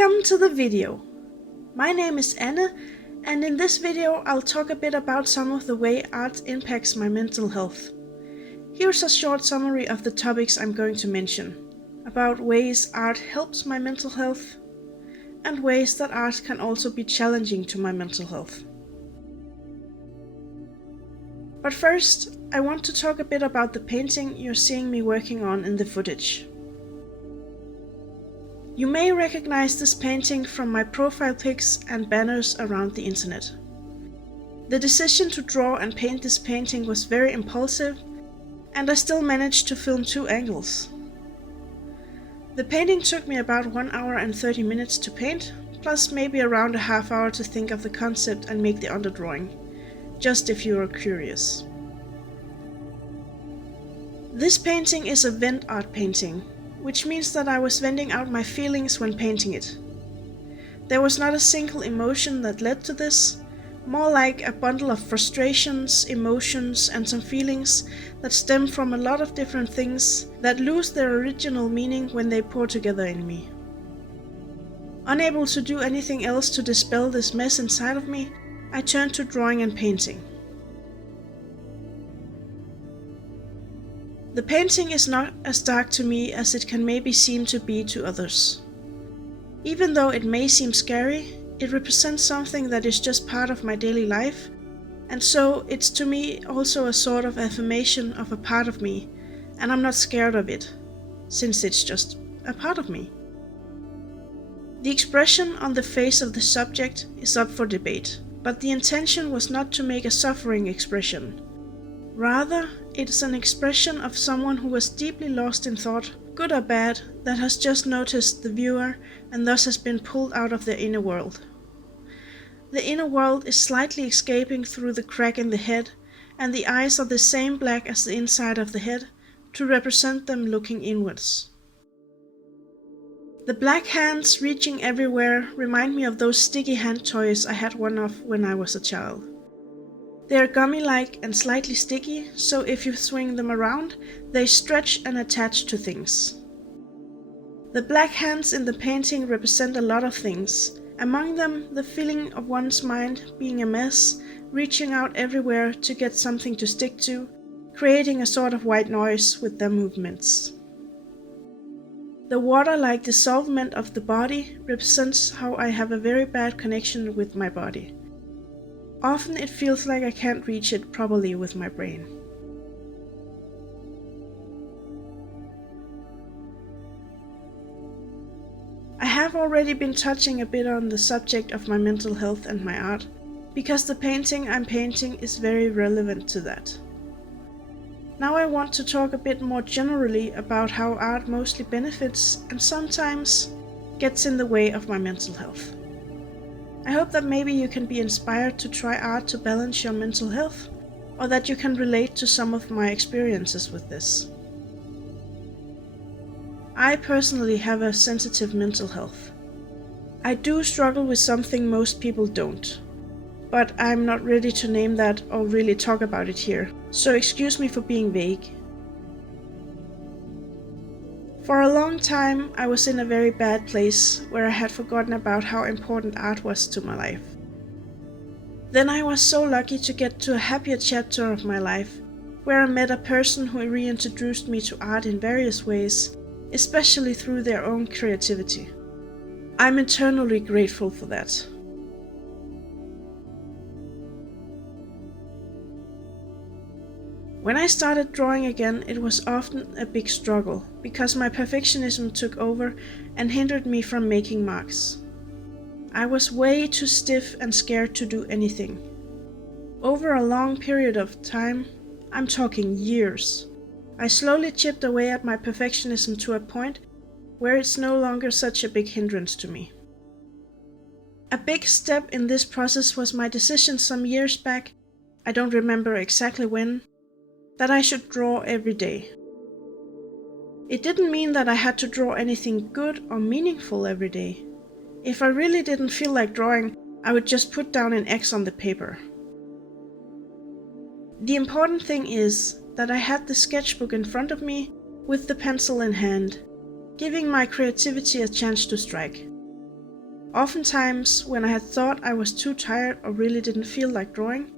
Welcome to the video. My name is Anna, and in this video I'll talk a bit about some of the way art impacts my mental health. Here's a short summary of the topics I'm going to mention, about ways art helps my mental health, and ways that art can also be challenging to my mental health. But first, I want to talk a bit about the painting you're seeing me working on in the footage. You may recognize this painting from my profile pics and banners around the internet. The decision to draw and paint this painting was very impulsive, and I still managed to film 2 angles. The painting took me about 1 hour and 30 minutes to paint, plus maybe around a half hour to think of the concept and make the underdrawing, just if you are curious. This painting is a vent art painting, which means that I was venting out my feelings when painting it. There was not a single emotion that led to this, more like a bundle of frustrations, emotions, and some feelings that stem from a lot of different things that lose their original meaning when they pour together in me. Unable to do anything else to dispel this mess inside of me, I turned to drawing and painting. The painting is not as dark to me as it can maybe seem to be to others. Even though it may seem scary, it represents something that is just part of my daily life, and so it's to me also a sort of affirmation of a part of me, and I'm not scared of it, since it's just a part of me. The expression on the face of the subject is up for debate, but the intention was not to make a suffering expression. Rather, it is an expression of someone who was deeply lost in thought, good or bad, that has just noticed the viewer and thus has been pulled out of their inner world. The inner world is slightly escaping through the crack in the head, and the eyes are the same black as the inside of the head, to represent them looking inwards. The black hands reaching everywhere remind me of those sticky hand toys I had one of when I was a child. They are gummy-like and slightly sticky, so if you swing them around, they stretch and attach to things. The black hands in the painting represent a lot of things, among them the feeling of one's mind being a mess, reaching out everywhere to get something to stick to, creating a sort of white noise with their movements. The water-like dissolvement of the body represents how I have a very bad connection with my body. Often it feels like I can't reach it properly with my brain. I have already been touching a bit on the subject of my mental health and my art, because the painting I'm painting is very relevant to that. Now I want to talk a bit more generally about how art mostly benefits and sometimes gets in the way of my mental health. I hope that maybe you can be inspired to try art to balance your mental health, or that you can relate to some of my experiences with this. I personally have a sensitive mental health. I do struggle with something most people don't, but I'm not ready to name that or really talk about it here, so excuse me for being vague. For a long time, I was in a very bad place where I had forgotten about how important art was to my life. Then I was so lucky to get to a happier chapter of my life, where I met a person who reintroduced me to art in various ways, especially through their own creativity. I'm eternally grateful for that. When I started drawing again, it was often a big struggle, because my perfectionism took over and hindered me from making marks. I was way too stiff and scared to do anything. Over a long period of time, I'm talking years, I slowly chipped away at my perfectionism to a point where it's no longer such a big hindrance to me. A big step in this process was my decision some years back, I don't remember exactly when, that I should draw every day. It didn't mean that I had to draw anything good or meaningful every day. If I really didn't feel like drawing, I would just put down an X on the paper. The important thing is that I had the sketchbook in front of me with the pencil in hand, giving my creativity a chance to strike. Oftentimes, when I had thought I was too tired or really didn't feel like drawing,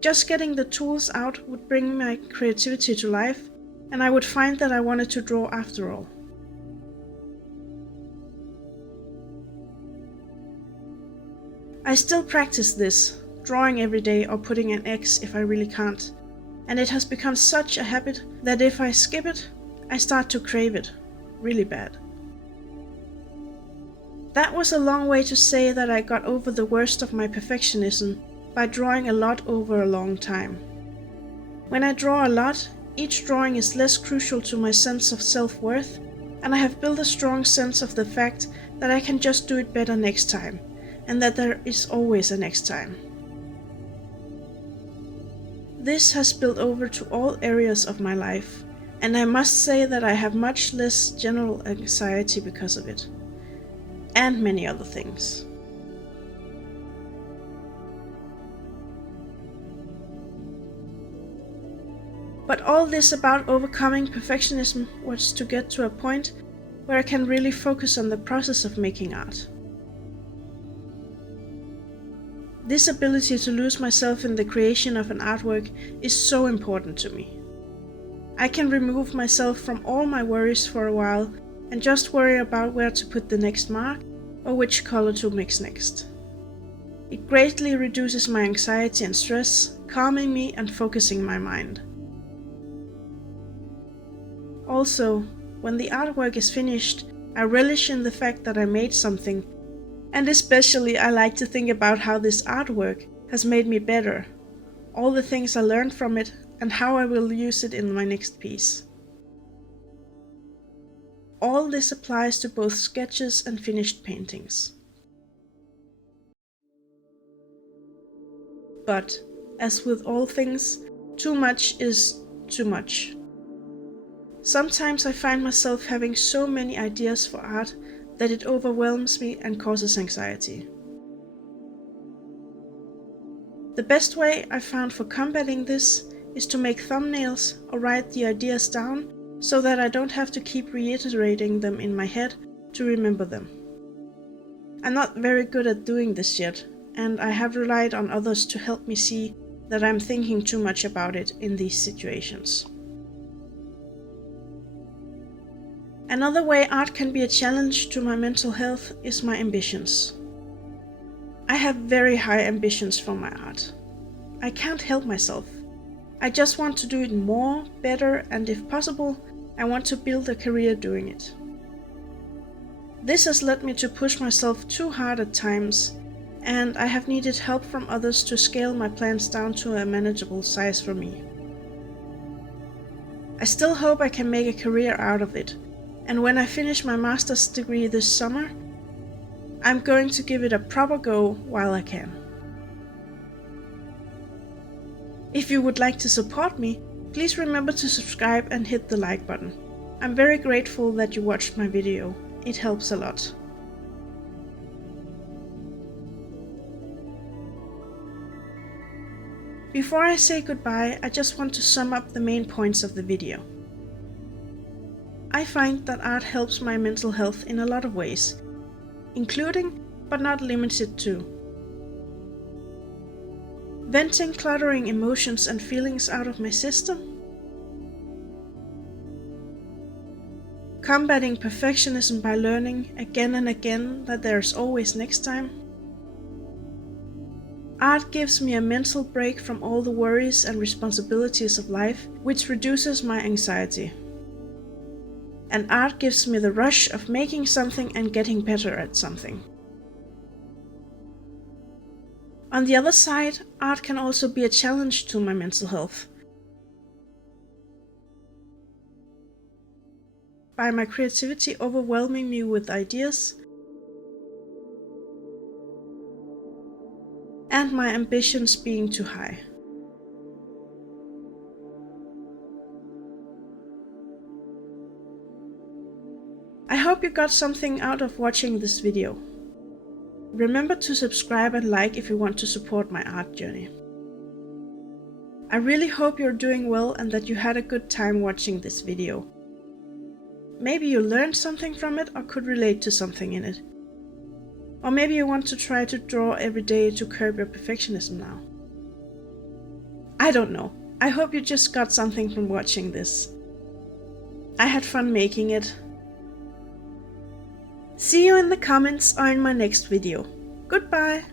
just getting the tools out would bring my creativity to life, and I would find that I wanted to draw after all. I still practice this, drawing every day or putting an X if I really can't, and it has become such a habit that if I skip it, I start to crave it, really bad. That was a long way to say that I got over the worst of my perfectionism by drawing a lot over a long time. When I draw a lot, each drawing is less crucial to my sense of self-worth, and I have built a strong sense of the fact that I can just do it better next time, and that there is always a next time. This has spilled over to all areas of my life, and I must say that I have much less general anxiety because of it. And many other things. But all this about overcoming perfectionism was to get to a point where I can really focus on the process of making art. This ability to lose myself in the creation of an artwork is so important to me. I can remove myself from all my worries for a while and just worry about where to put the next mark or which color to mix next. It greatly reduces my anxiety and stress, calming me and focusing my mind. Also, when the artwork is finished, I relish in the fact that I made something, and especially I like to think about how this artwork has made me better, all the things I learned from it, and how I will use it in my next piece. All this applies to both sketches and finished paintings. But, as with all things, too much is too much. Sometimes I find myself having so many ideas for art that it overwhelms me and causes anxiety. The best way I found for combating this is to make thumbnails or write the ideas down so that I don't have to keep reiterating them in my head to remember them. I'm not very good at doing this yet, and I have relied on others to help me see that I'm thinking too much about it in these situations. Another way art can be a challenge to my mental health is my ambitions. I have very high ambitions for my art. I can't help myself. I just want to do it more, better, and if possible, I want to build a career doing it. This has led me to push myself too hard at times, and I have needed help from others to scale my plans down to a manageable size for me. I still hope I can make a career out of it, and when I finish my master's degree this summer, I'm going to give it a proper go while I can. If you would like to support me, please remember to subscribe and hit the like button. I'm very grateful that you watched my video. It helps a lot. Before I say goodbye, I just want to sum up the main points of the video. I find that art helps my mental health in a lot of ways, including, but not limited to, venting cluttering emotions and feelings out of my system, combating perfectionism by learning again and again that there is always next time. Art gives me a mental break from all the worries and responsibilities of life, which reduces my anxiety. And art gives me the rush of making something and getting better at something. On the other side, art can also be a challenge to my mental health. By my creativity overwhelming me with ideas, and my ambitions being too high. I hope you got something out of watching this video. Remember to subscribe and like if you want to support my art journey. I really hope you're doing well and that you had a good time watching this video. Maybe you learned something from it or could relate to something in it. Or maybe you want to try to draw every day to curb your perfectionism now. I don't know. I hope you just got something from watching this. I had fun making it. See you in the comments or in my next video. Goodbye!